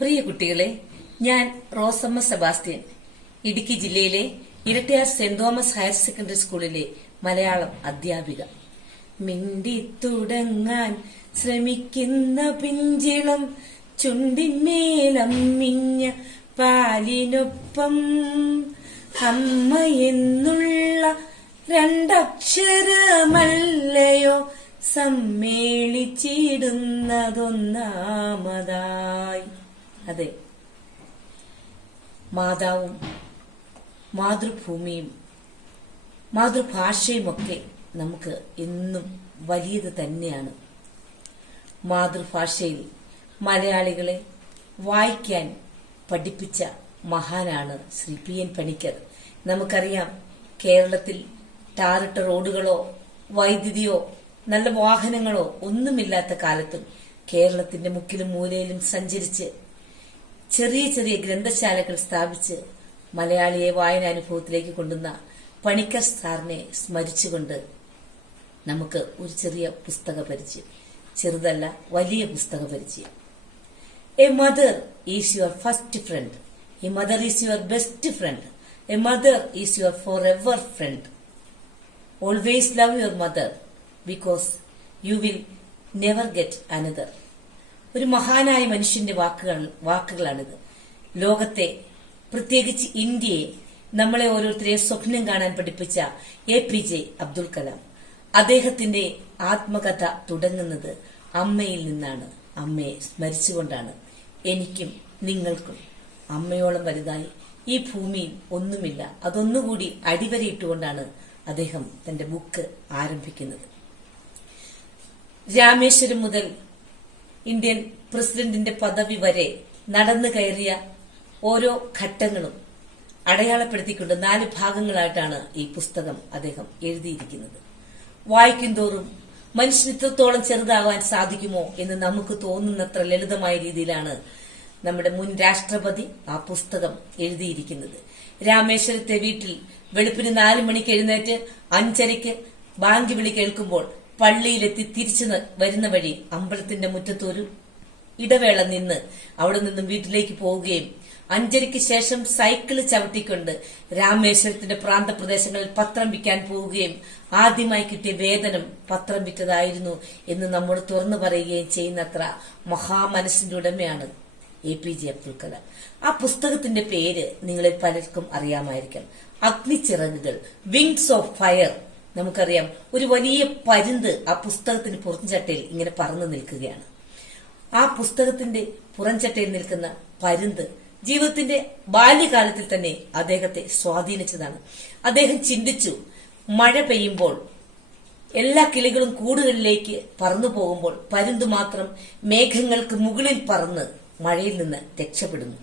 പ്രിയ കുട്ടികളെ, ഞാൻ റോസമ്മ സെബാസ്റ്റ്യൻ, ഇടുക്കി ജില്ലയിലെ Erattayar saint Thomas higher secondary സ്കൂളിലെ മലയാളം അധ്യാപിക. മിണ്ടിത്തുടങ്ങാൻ ശ്രമിക്കുന്ന പിഞ്ചിളം ചുണ്ടിന്മേലമ്മിഞ്ഞ പാലിനൊപ്പം അമ്മ എന്നുള്ള രണ്ടക്ഷരമല്ലയോ സമ്മേളിച്ചിടുന്നതൊന്നാമതായി. അതെ, മാതാവും മാതൃഭൂമിയും മാതൃഭാഷയുമൊക്കെ നമുക്ക് എന്നും വലിയത് തന്നെയാണ്. മാതൃഭാഷയിൽ മലയാളികളെ വായിക്കാൻ പഠിപ്പിച്ച മഹാനാണ് ശ്രീ P.N. പണിക്കർ. നമുക്കറിയാം, കേരളത്തിൽ ടാറിട്ട റോഡുകളോ വൈദ്യുതിയോ നല്ല വാഹനങ്ങളോ ഒന്നുമില്ലാത്ത കാലത്തും കേരളത്തിന്റെ മുക്കിലും മൂലയിലും സഞ്ചരിച്ച് ചെറിയ ചെറിയ ഗ്രന്ഥശാലകൾ സ്ഥാപിച്ച് മലയാളിയെ വായനാനുഭവത്തിലേക്ക് കൊണ്ടുവന്ന പണിക്കർ സാറിനെ സ്മരിച്ചുകൊണ്ട് നമുക്ക് ഒരു ചെറിയ പുസ്തക പരിചയം, ചെറുതല്ല വലിയ പുസ്തക പരിചയം. A mother is your first friend, a mother is your best friend, a mother is your forever friend. Always love your mother because you will never get another. ഒരു മഹാനായ മനുഷ്യന്റെ വാക്കുകളാണിത്. ലോകത്തെ, പ്രത്യേകിച്ച് ഇന്ത്യയെ, നമ്മളെ ഓരോരുത്തരെയും സ്വപ്നം കാണാൻ പഠിപ്പിച്ച APJ അബ്ദുൽ കലാം. അദ്ദേഹത്തിന്റെ ആത്മകഥ തുടങ്ങുന്നത് അമ്മയിൽ നിന്നാണ്, അമ്മയെ സ്മരിച്ചുകൊണ്ടാണ്. എനിക്കും നിങ്ങൾക്കും അമ്മയോളം വലുതായി ഈ ഭൂമിയിൽ ഒന്നുമില്ല. അതൊന്നുകൂടി അടിവരയിട്ടുകൊണ്ടാണ് അദ്ദേഹം തന്റെ ബുക്ക് ആരംഭിക്കുന്നത്. രാമേശ്വരം മുതൽ ഇന്ത്യൻ പ്രസിഡന്റിന്റെ പദവി വരെ നടന്നു കയറിയ ഓരോ ഘട്ടങ്ങളും അടയാളപ്പെടുത്തിക്കൊണ്ട് 4 ഭാഗങ്ങളായിട്ടാണ് ഈ പുസ്തകം അദ്ദേഹം എഴുതിയിരിക്കുന്നത്. വായിക്കും തോറും മനുഷ്യന് ഇത്രത്തോളം ചെറുതാകാൻ സാധിക്കുമോ എന്ന് നമുക്ക് തോന്നുന്നത്ര ലളിതമായ രീതിയിലാണ് നമ്മുടെ മുൻ രാഷ്ട്രപതി ആ പുസ്തകം എഴുതിയിരിക്കുന്നത്. രാമേശ്വരത്തെ വീട്ടിൽ വെളുപ്പിന് 4 മണിക്ക് എഴുന്നേറ്റ് 5:30 ബാങ്ക് വിളി കേൾക്കുമ്പോൾ പള്ളിയിലെത്തി തിരിച്ചു വരുന്ന വഴി അമ്പലത്തിന്റെ മുറ്റത്തൊരു ഇടവേള നിന്ന് അവിടെ നിന്നും വീട്ടിലേക്ക് പോവുകയും 5:30 ശേഷം സൈക്കിള് ചവിട്ടിക്കൊണ്ട് രാമേശ്വരത്തിന്റെ പ്രാന്തപ്രദേശങ്ങളിൽ പത്രം വിൽക്കാൻ പോവുകയും ആദ്യമായി കിട്ടിയ വേതനം പത്രം വിറ്റതായിരുന്നു എന്ന് നമ്മോട് തുറന്നു പറയുകയും ചെയ്യുന്നത്ര മഹാമനസ്സിന്റെ ഉടമയാണ് APJ അബ്ദുൽ കലാം. ആ പുസ്തകത്തിന്റെ പേര് നിങ്ങളിൽ പലർക്കും അറിയാമായിരിക്കാം. അഗ്നിച്ചിറകുകൾ, വിങ്സ് ഓഫ് ഫയർ. നമുക്കറിയാം, ഒരു വലിയ പരുന്ത് ആ പുസ്തകത്തിന് പുറംചട്ടയിൽ ഇങ്ങനെ പറന്നു നിൽക്കുകയാണ്. ആ പുസ്തകത്തിന്റെ പുറംചട്ടയിൽ നിൽക്കുന്ന പരുന്ത് ജീവിതത്തിന്റെ ബാല്യകാലത്തിൽ തന്നെ അദ്ദേഹത്തെ സ്വാധീനിച്ചതാണ്. അദ്ദേഹം ചിന്തിച്ചു, മഴ പെയ്യുമ്പോൾ എല്ലാ കിളികളും കൂടുകളിലേക്ക് പറന്നു പോകുമ്പോൾ പരുന്ത് മാത്രം മേഘങ്ങൾക്ക് മുകളിൽ പറന്ന് മഴയിൽ നിന്ന് രക്ഷപ്പെടുന്നു.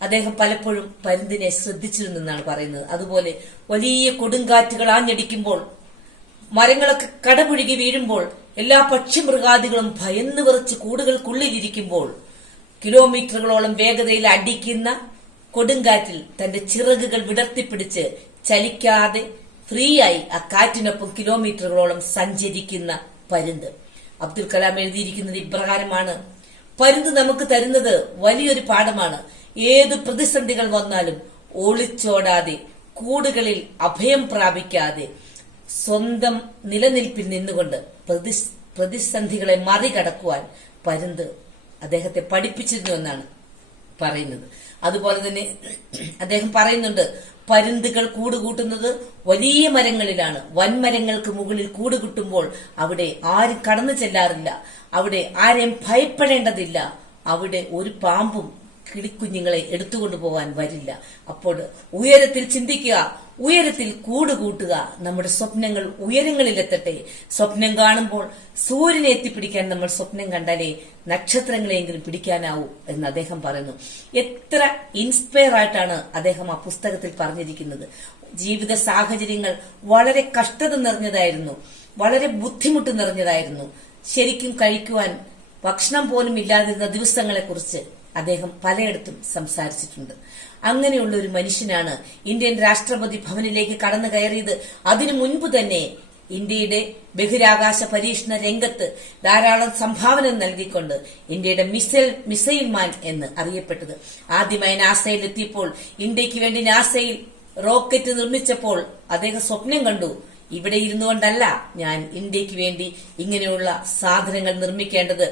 അദ്ദേഹം പലപ്പോഴും പരുന്തിനെ ശ്രദ്ധിച്ചിരുന്നെന്നാണ് പറയുന്നത്. അതുപോലെ വലിയ കൊടുങ്കാറ്റുകൾ ആഞ്ഞടിക്കുമ്പോൾ, മരങ്ങളൊക്കെ കടപുഴുകി വീഴുമ്പോൾ, എല്ലാ പക്ഷിമൃഗാദികളും ഭയന്ന് വിറച്ച് കൂടുകൾക്കുള്ളിലിരിക്കുമ്പോൾ കിലോമീറ്ററുകളോളം വേഗതയിൽ അടിക്കുന്ന കൊടുങ്കാറ്റിൽ തന്റെ ചിറകുകൾ വിടർത്തിപ്പിടിച്ച് ചലിക്കാതെ ഫ്രീയായി ആ കാറ്റിനൊപ്പം കിലോമീറ്ററുകളോളം സഞ്ചരിക്കുന്ന പരുന്ത്. അബ്ദുൽ കലാം എഴുതിയിരിക്കുന്നത് ഇപ്രകാരമാണ്: പരുന്ത് നമുക്ക് തരുന്നത് വലിയൊരു പാഠമാണ്. ഏത് പ്രതിസന്ധികൾ വന്നാലും ഒളിച്ചോടാതെ, കൂടുകളിൽ അഭയം പ്രാപിക്കാതെ, സ്വന്തം നിലനിൽപ്പിൽ നിന്നുകൊണ്ട് പ്രതിസന്ധികളെ മറികടക്കുവാൻ പരുന്ത് അദ്ദേഹത്തെ പഠിപ്പിച്ചിരുന്നു എന്നാണ് പറയുന്നത്. അതുപോലെ തന്നെ അദ്ദേഹം പറയുന്നുണ്ട്, പരുന്തുകൾ കൂടുകൂട്ടുന്നത് വലിയ മരങ്ങളിലാണ്. വൻമരങ്ങൾക്ക് മുകളിൽ കൂടുകൂട്ടുമ്പോൾ അവിടെ ആരും കടന്നു ചെല്ലാറില്ല, അവിടെ ആരെയും ഭയപ്പെടേണ്ടതില്ല, അവിടെ ഒരു പാമ്പും കിളിക്കുഞ്ഞുങ്ങളെ എടുത്തുകൊണ്ടു പോകാൻ വരില്ല. അപ്പോൾ ഉയരത്തിൽ ചിന്തിക്കുക, ഉയരത്തിൽ കൂടുകൂട്ടുക, നമ്മുടെ സ്വപ്നങ്ങൾ ഉയരങ്ങളിലെത്തട്ടെ. സ്വപ്നം കാണുമ്പോൾ സൂര്യനെ എത്തിപ്പിടിക്കാൻ നമ്മൾ സ്വപ്നം കണ്ടാലേ നക്ഷത്രങ്ങളെയെങ്കിലും പിടിക്കാനാവൂ എന്ന് അദ്ദേഹം പറയുന്നു. എത്ര ഇൻസ്പയർ ആയിട്ടാണ് അദ്ദേഹം ആ പുസ്തകത്തിൽ പറഞ്ഞിരിക്കുന്നത്. ജീവിത സാഹചര്യങ്ങൾ വളരെ കഷ്ടത നിറഞ്ഞതായിരുന്നു, വളരെ ബുദ്ധിമുട്ട് നിറഞ്ഞതായിരുന്നു. ശരിക്കും കഴിക്കുവാൻ ഭക്ഷണം പോലും ഇല്ലാതിരുന്ന ദിവസങ്ങളെക്കുറിച്ച് അദ്ദേഹം പലയിടത്തും സംസാരിച്ചിട്ടുണ്ട്. അങ്ങനെയുള്ള ഒരു മനുഷ്യനാണ് ഇന്ത്യൻ രാഷ്ട്രപതി ഭവനിലേക്ക് കടന്നു കയറിയത്. അതിനു മുൻപ് തന്നെ ഇന്ത്യയുടെ ബഹിരാകാശ പരീക്ഷണ രംഗത്ത് ധാരാളം സംഭാവന നൽകിക്കൊണ്ട് ഇന്ത്യയുടെ മിസൈൽ മാൻ എന്ന് അറിയപ്പെട്ടത്. ആദ്യമായി നാസയിലെത്തിയപ്പോൾ, ഇന്ത്യക്ക് വേണ്ടി നാസയിൽ റോക്കറ്റ് നിർമ്മിച്ചപ്പോൾ അദ്ദേഹം സ്വപ്നം കണ്ടു, ഇവിടെ ഇരുന്നു കൊണ്ടല്ല ഞാൻ ഇന്ത്യക്ക് വേണ്ടി ഇങ്ങനെയുള്ള സാധനങ്ങൾ നിർമ്മിക്കേണ്ടത്,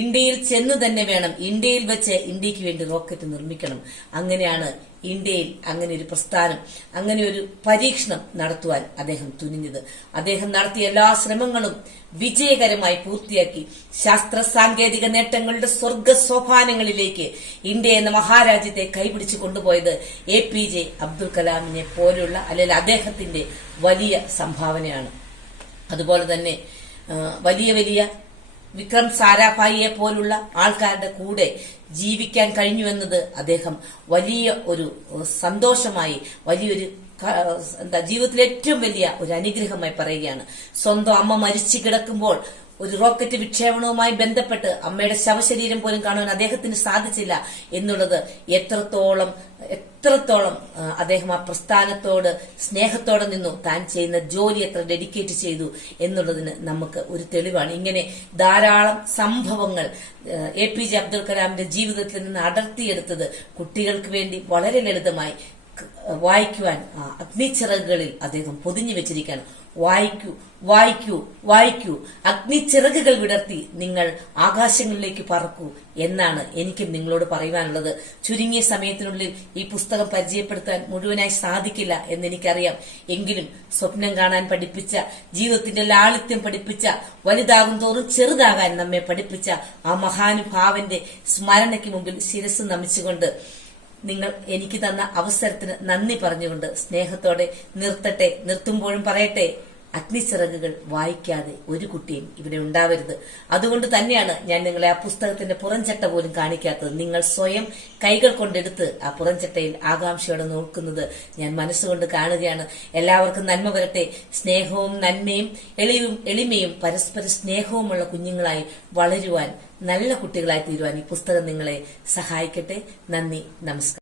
ഇന്ത്യയിൽ ചെന്ന് തന്നെ വേണം, ഇന്ത്യയിൽ വെച്ച് ഇന്ത്യക്ക് വേണ്ടി റോക്കറ്റ് നിർമ്മിക്കണം. അങ്ങനെയാണ് ഇന്ത്യയിൽ അങ്ങനെ ഒരു പ്രസ്ഥാനം, അങ്ങനെ ഒരു പരീക്ഷണം നടത്തുവാൻ അദ്ദേഹം തുനിഞ്ഞത്. അദ്ദേഹം നടത്തിയ എല്ലാ ശ്രമങ്ങളും വിജയകരമായി പൂർത്തിയാക്കി ശാസ്ത്ര സാങ്കേതിക നേട്ടങ്ങളുടെ സ്വർഗ സോപാനങ്ങളിലേക്ക് ഇന്ത്യ എന്ന മഹാരാജ്യത്തെ കൈപിടിച്ചു കൊണ്ടുപോയത് APJ അബ്ദുൽ കലാമിനെ പോലുള്ള, അല്ലെങ്കിൽ അദ്ദേഹത്തിന്റെ വലിയ സംഭാവനയാണ്. അതുപോലെ തന്നെ വലിയ വലിയ വിക്രം സാരാഭായിയെ പോലുള്ള ആൾക്കാരുടെ കൂടെ ജീവിക്കാൻ കഴിഞ്ഞുവെന്നത് അദ്ദേഹം വലിയ ഒരു സന്തോഷമായി, വലിയൊരു ജീവിതത്തിലെ ഏറ്റവും വലിയ ഒരു അനുഗ്രഹമായി പറയുകയാണ്. സ്വന്തം അമ്മ മരിച്ചു കിടക്കുമ്പോൾ ഒരു റോക്കറ്റ് വിക്ഷേപണവുമായി ബന്ധപ്പെട്ട് അമ്മയുടെ ശവശരീരം പോലും കാണുവാൻ അദ്ദേഹത്തിന് സാധിച്ചില്ല എന്നുള്ളത് എത്രത്തോളം അദ്ദേഹം ആ പ്രസ്ഥാനത്തോട് സ്നേഹത്തോടെ നിന്നു, താൻ ചെയ്യുന്ന ജോലി എത്ര ഡെഡിക്കേറ്റ് ചെയ്തു എന്നുള്ളതിന് നമുക്ക് ഒരു തെളിവാണ്. ഇങ്ങനെ ധാരാളം സംഭവങ്ങൾ APJ അബ്ദുൽ കലാമിന്റെ ജീവിതത്തിൽ നിന്ന് അടർത്തിയെടുത്തത് കുട്ടികൾക്ക് വേണ്ടി വളരെ ലളിതമായി വായിക്കുവാൻ അഗ്നിച്ചിറകുകളിൽ അദ്ദേഹം പൊതിഞ്ഞു വെച്ചിരിക്കുകയാണ്. വായിക്കൂ, വായിക്കൂ, വായിക്കൂ, അഗ്നിച്ചിറകുകൾ വിടർത്തി നിങ്ങൾ ആകാശങ്ങളിലേക്ക് പറക്കൂ എന്നാണ് എനിക്കും നിങ്ങളോട് പറയുവാനുള്ളത്. ചുരുങ്ങിയ സമയത്തിനുള്ളിൽ ഈ പുസ്തകം പരിചയപ്പെടുത്താൻ മുഴുവനായി സാധിക്കില്ല എന്നെനിക്കറിയാം. എങ്കിലും സ്വപ്നം കാണാൻ പഠിപ്പിച്ച, ജീവിതത്തിന്റെ ലാളിത്യം പഠിപ്പിച്ച, വലുതാകും തോറും ചെറുതാകാൻ നമ്മെ പഠിപ്പിച്ച ആ മഹാനുഭാവന്റെ സ്മരണയ്ക്ക് മുമ്പിൽ ശിരസ് നമിച്ചുകൊണ്ട്, നിങ്ങൾ എനിക്ക് തന്ന അവസരത്തിന് നന്ദി പറഞ്ഞുകൊണ്ട് സ്നേഹത്തോടെ നിർത്തുമ്പോഴും പറയട്ടെ, അഗ്നിച്ചിറകുകൾ വായിക്കാതെ ഒരു കുട്ടിയും ഇവിടെ ഉണ്ടാവരുത്. അതുകൊണ്ട് തന്നെയാണ് ഞാൻ നിങ്ങളെ ആ പുസ്തകത്തിന്റെ പുറംചട്ട പോലും കാണിക്കാത്തത്. നിങ്ങൾ സ്വയം കൈകൾ കൊണ്ടെടുത്ത് ആ പുറംചട്ടയിൽ ആകാംക്ഷയോടെ നോക്കുന്നത് ഞാൻ മനസ്സുകൊണ്ട് കാണുകയാണ്. എല്ലാവർക്കും നന്മ വരട്ടെ. സ്നേഹവും നന്മയും എളിമയും പരസ്പര സ്നേഹവുമുള്ള കുഞ്ഞുങ്ങളായി വളരുവാൻ, നല്ല കുട്ടികളായി തീരുവാൻ ഈ പുസ്തകം നിങ്ങളെ സഹായിക്കട്ടെ. നന്ദി, നമസ്കാരം.